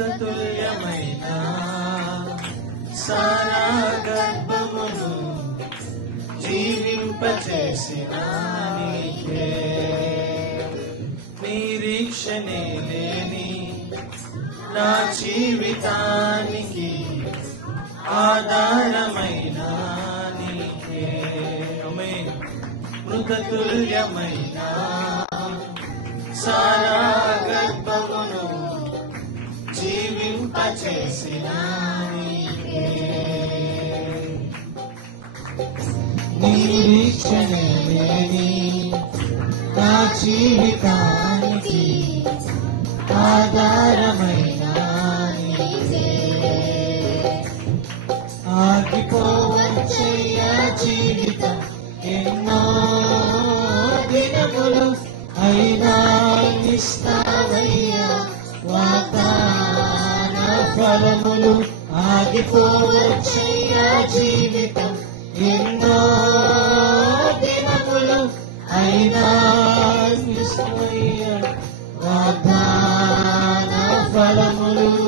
అమృతతుల్యమైన సారా గర్భమును జీవింపచేసిన నీకే నిరీక్షణే లేని నా జీవితానికి ఆధారమైన నీకే మృతతుల్యమైన సారా గర్భమును జీవింపచేసిన నీకే నా జీవితానికి ఆధారమైన నీకే. ఆగిపోవచ్చయ్యా జీవితం ఎన్నో దినములు అయినా ఇస్తా వాతాన ఫలములు ఆగిపోవచ్చయ్యా జీవితం. ఎన్నో దినములు అయినా వాగ్దాన ఫలములు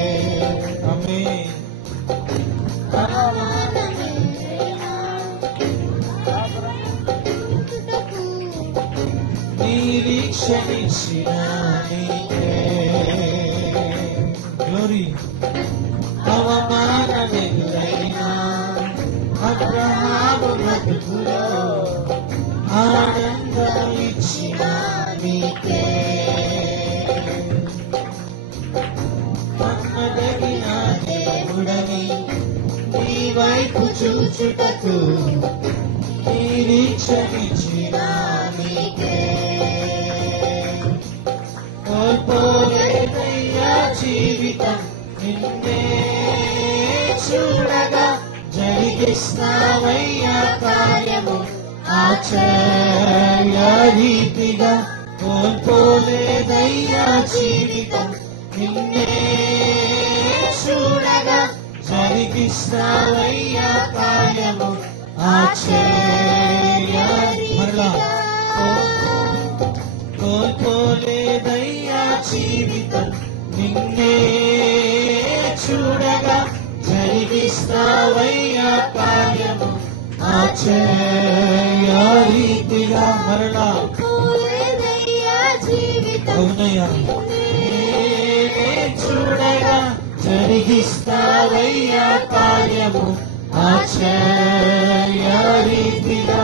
నిరీక్షణించిన నీకే గ్లోరీ అవమానమెదురైనా చూచుటకు నిరీక్షణించిన నీకే జీవితం నిన్నే చూడగా జరిగిస్తావయ్యా కార్యము కోల్పోలేదయ్యా జీవితం నిన్నే చూడగా జరిగిస్తావయ్యా కార్యము మరలా కోల్పోలేదయ్యా జీవితం. నిన్నే చూడగా జరిగిస్తావయ్యా కార్యము ఆశ్చర్య రీతిగా మరలా అవునయ్యా. చూడగా జరిగిస్తావయ్యా కార్యము ఆచార్య రీతిగా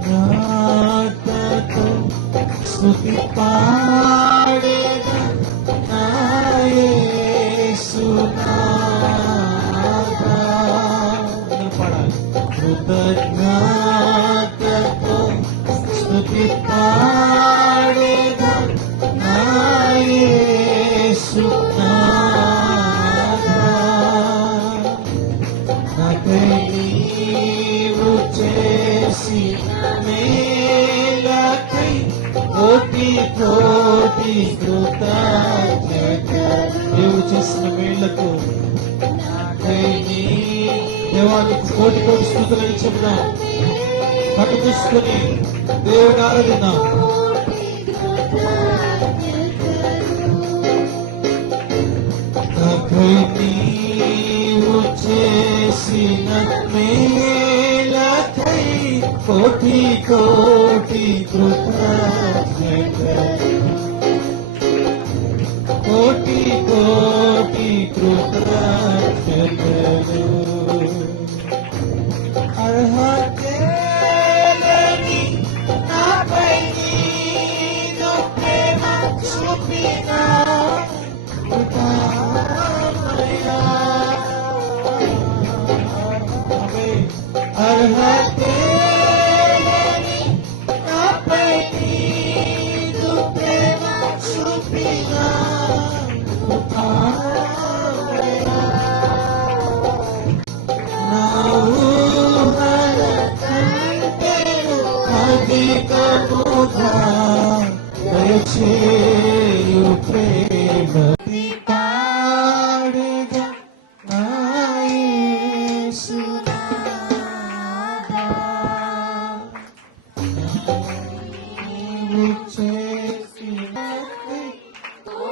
nosso Pai. కోటి కోటి కృతజ్ఞతలు. దేవుడు చేసిన మేళ్ళకు దేవానికి కోటి కోటి స్థుతులని చెబుదాం పట్టు చూసుకొని దేవుని ఆరాధిద్దాం. నీవు చేసిన మేలే কোটি কোটি কৃপা কোটি কোটি কৃপা আর হাতে না পাইনি লোকে না ছুপি না, আর হাতে Buddha, Daichi